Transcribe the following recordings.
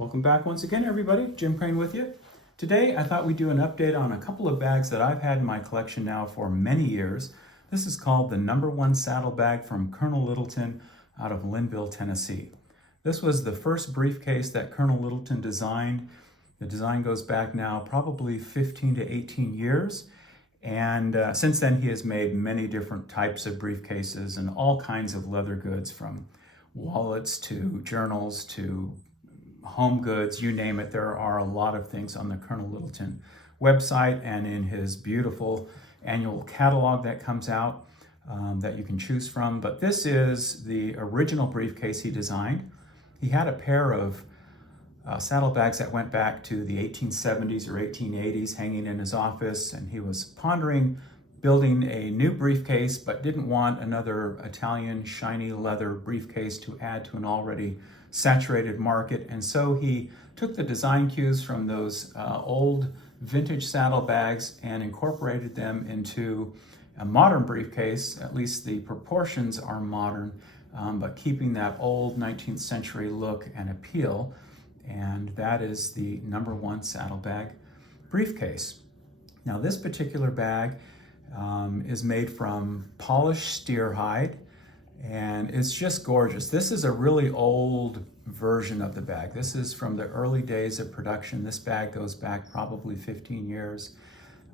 Welcome back once again, everybody. Jim Crane with you. Today, I thought we'd do an update on a couple of bags that I've had in my collection now for many years. This is called the #1 Saddlebag from Colonel Littleton out of Linville, Tennessee. This was the first briefcase that Colonel Littleton designed. The design goes back now probably 15 to 18 years. And since then, he has made many different types of briefcases and all kinds of leather goods, from wallets to journals to home goods, you name it. There are a lot of things on the Colonel Littleton website and in his beautiful annual catalog that comes out that you can choose from. But this is the original briefcase he designed. He had a pair of saddlebags that went back to the 1870s or 1880s hanging in his office, and he was pondering building a new briefcase but didn't want another Italian shiny leather briefcase to add to an already saturated market. And so he took the design cues from those old vintage saddlebags and incorporated them into a modern briefcase. At least the proportions are modern, but keeping that old 19th century look and appeal. And that is the #1 Saddlebag Briefcase. Now, this particular bag is made from polished steer hide, and it's just gorgeous. This is a really old version of the bag. This is from the early days of production. This bag goes back probably 15 years,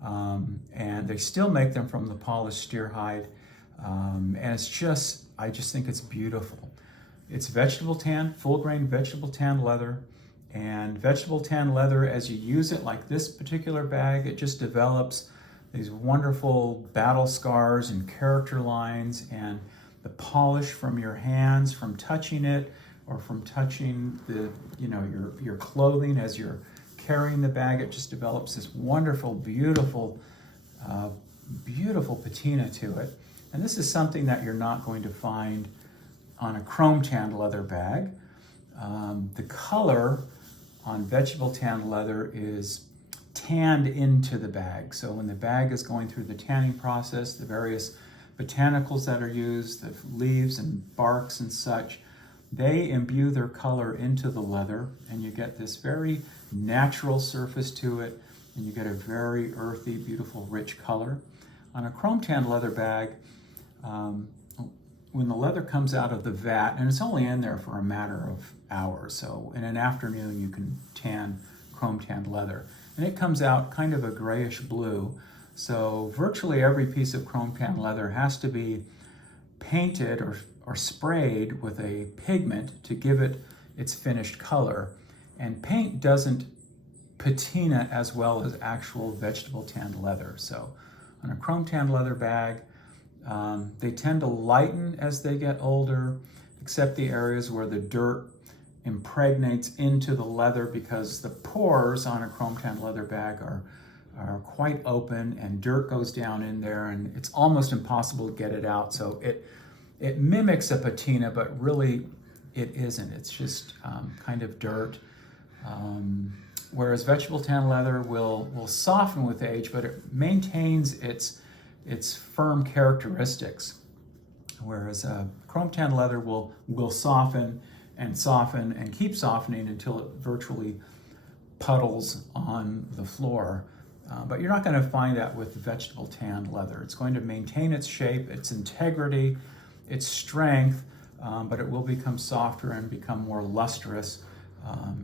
and they still make them from the polished steer hide, and I just think it's beautiful. It's vegetable tan, full grain vegetable tan leather. And vegetable tan leather, as you use it, like this particular bag, it just develops these wonderful battle scars and character lines, and the polish from your hands, from touching it, or from touching your clothing as you're carrying the bag, it just develops this wonderful, beautiful patina to it. And this is something that you're not going to find on a chrome tanned leather bag. The color on vegetable tan leather is tanned into the bag. So when the bag is going through the tanning process, the various botanicals that are used, the leaves and barks and such, they imbue their color into the leather, and you get this very natural surface to it, and you get a very earthy, beautiful, rich color. On a chrome tan leather bag, when the leather comes out of the vat, and it's only in there for a matter of hours, so in an afternoon you can tan chrome tanned leather, and it comes out kind of a grayish blue. So virtually every piece of chrome tanned leather has to be painted or sprayed with a pigment to give it its finished color. And paint doesn't patina as well as actual vegetable tanned leather. So on a chrome tanned leather bag, they tend to lighten as they get older, except the areas where the dirt impregnates into the leather, because the pores on a chrome tanned leather bag are quite open, and dirt goes down in there, and it's almost impossible to get it out. So it mimics a patina, but really it isn't. It's just kind of dirt. Whereas vegetable tan leather will soften with age, but it maintains its firm characteristics. Whereas chrome tan leather will soften and keep softening until it virtually puddles on the floor. But you're not going to find that with vegetable tanned leather. It's going to maintain its shape, its integrity, its strength, but it will become softer and become more lustrous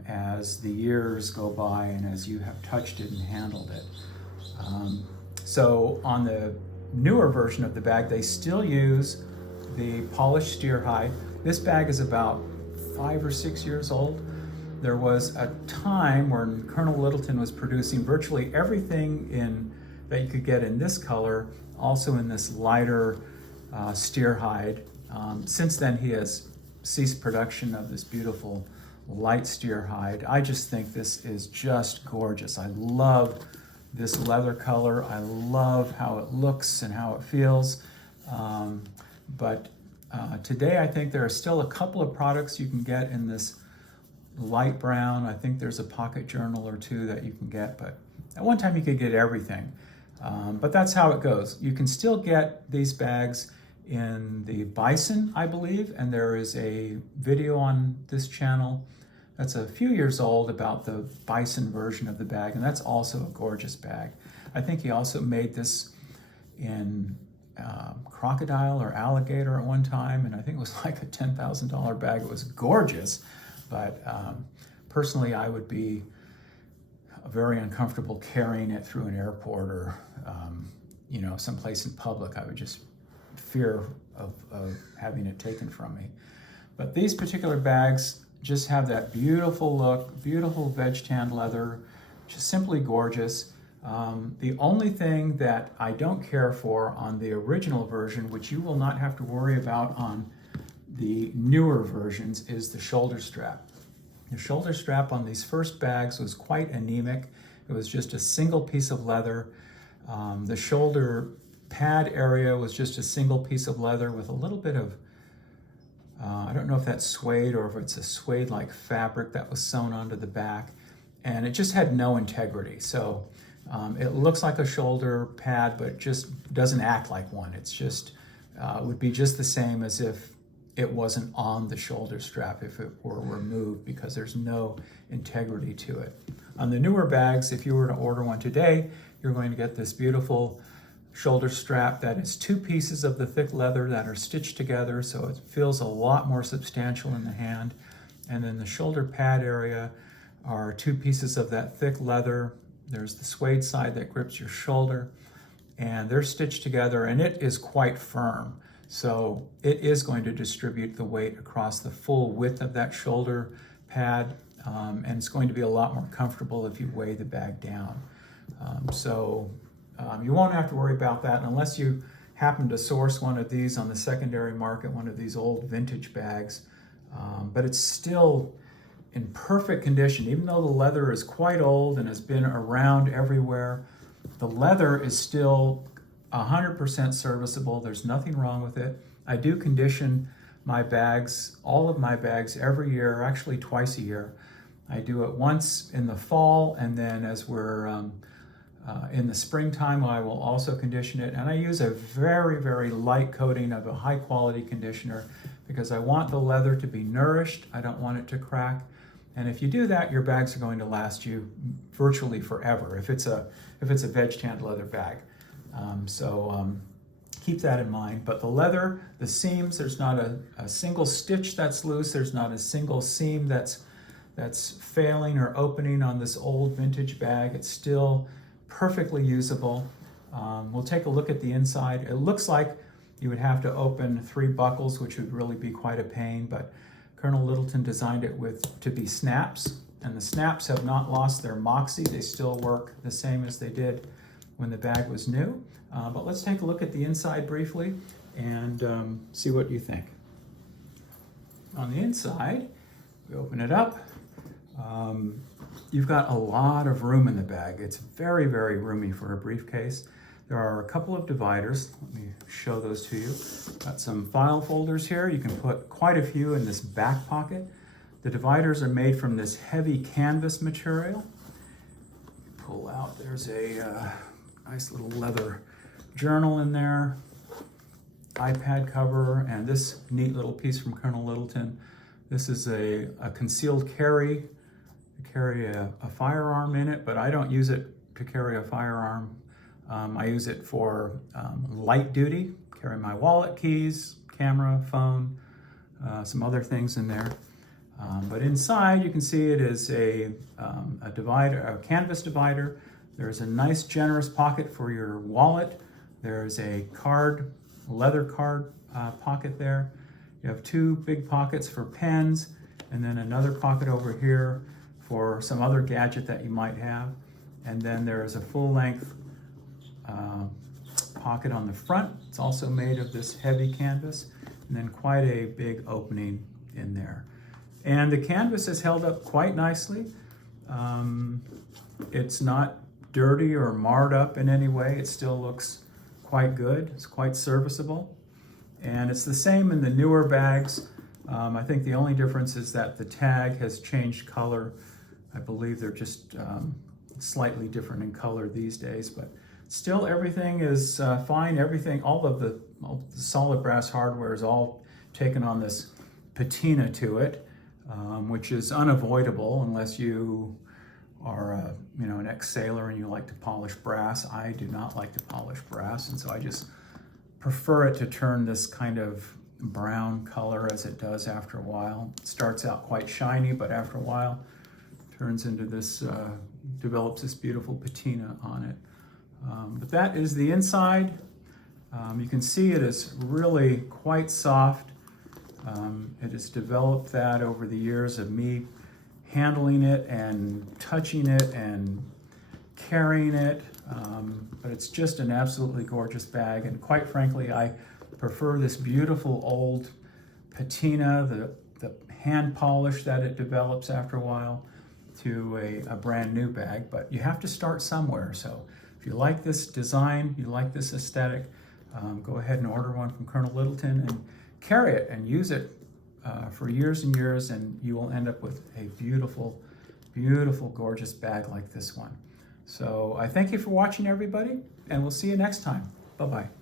as the years go by and as you have touched it and handled it. So on the newer version of the bag, they still use the polished steer hide. This bag is about 5 or 6 years old. There was a time when Colonel Littleton was producing virtually everything that you could get in this color, also in this lighter steer hide. Since then, he has ceased production of this beautiful light steer hide. I just think this is just gorgeous. I love this leather color. I love how it looks and how it feels. But today, I think there are still a couple of products you can get in this light brown. I think there's a pocket journal or two that you can get, but at one time you could get everything. But that's how it goes. You can still get these bags in the bison, I believe, and there is a video on this channel that's a few years old, about the bison version of the bag, and that's also a gorgeous bag. I think he also made this in crocodile or alligator at one time, and I think it was like a $10,000 bag. It was gorgeous, but personally I would be very uncomfortable carrying it through an airport or someplace in public. I would just fear of having it taken from me. But these particular bags just have that beautiful look, beautiful veg tanned leather, just simply gorgeous. The only thing that I don't care for on the original version, which you will not have to worry about on the newer versions, is the shoulder strap. The shoulder strap on these first bags was quite anemic. It was just a single piece of leather. The shoulder pad area was just a single piece of leather with a little bit of, I don't know if that's suede or if it's a suede-like fabric that was sewn onto the back, and it just had no integrity. So it looks like a shoulder pad, but just doesn't act like one. It's just, would be just the same as if it wasn't on the shoulder strap if it were removed, because there's no integrity to it. On the newer bags, if you were to order one today, you're going to get this beautiful shoulder strap that is two pieces of the thick leather that are stitched together, so it feels a lot more substantial in the hand. And then the shoulder pad area are two pieces of that thick leather. There's the suede side that grips your shoulder, and they're stitched together, and it is quite firm. So it is going to distribute the weight across the full width of that shoulder pad, and it's going to be a lot more comfortable if you weigh the bag down. You won't have to worry about that unless you happen to source one of these on the secondary market, one of these old vintage bags. But it's still in perfect condition. Even though the leather is quite old and has been around everywhere, the leather is still 100% serviceable. There's nothing wrong with it. I do condition my bags, all of my bags, every year, actually twice a year. I do it once in the fall, and then as we're in the springtime, I will also condition it. And I use a very, very light coating of a high quality conditioner because I want the leather to be nourished. I don't want it to crack. And if you do that, your bags are going to last you virtually forever if it's a veg tanned leather bag. Keep that in mind. But the leather, the seams, there's not a single stitch that's loose. There's not a single seam that's failing or opening on this old vintage bag. It's still perfectly usable. We'll take a look at the inside. It looks like you would have to open 3 buckles, which would really be quite a pain, but Colonel Littleton designed it to be snaps, and the snaps have not lost their moxie. They still work the same as they did when the bag was new. But let's take a look at the inside briefly and see what you think. On the inside, we open it up. You've got a lot of room in the bag. It's very, very roomy for a briefcase. There are a couple of dividers. Let me show those to you. Got some file folders here. You can put quite a few in this back pocket. The dividers are made from this heavy canvas material. Pull out, there's a nice little leather journal in there, iPad cover, and this neat little piece from Colonel Littleton. This is a concealed carry. You carry a firearm in it, but I don't use it to carry a firearm. I use it for light duty, carry my wallet, keys, camera, phone, some other things in there. But inside you can see it is a divider, a canvas divider. There's a nice generous pocket for your wallet. There's a leather card pocket there. You have 2 big pockets for pens, and then another pocket over here for some other gadget that you might have. And then there is a full-length pocket on the front. It's also made of this heavy canvas, and then quite a big opening in there. And the canvas is held up quite nicely. It's not dirty or marred up in any way. It still looks quite good. It's quite serviceable. And it's the same in the newer bags. I think the only difference is that the tag has changed color. I believe they're just slightly different in color these days, but still everything is fine. Everything, all the solid brass hardware is all taken on this patina to it. which is unavoidable unless you are an ex-sailor and you like to polish brass. I do not like to polish brass, and so I just prefer it to turn this kind of brown color as it does after a while. It starts out quite shiny, but after a while turns into this, develops this beautiful patina on it. But that is the inside. You can see it is really quite soft. It has developed that over the years of me handling it and touching it and carrying it. But it's just an absolutely gorgeous bag. And quite frankly, I prefer this beautiful old patina, the hand polish that it develops after a while, to a brand new bag. But you have to start somewhere. So if you like this design, you like this aesthetic, go ahead and order one from Colonel Littleton and carry it and use it for years and years, and you will end up with a beautiful, beautiful, gorgeous bag like this one. So I thank you for watching, everybody, and we'll see you next time. Bye-bye.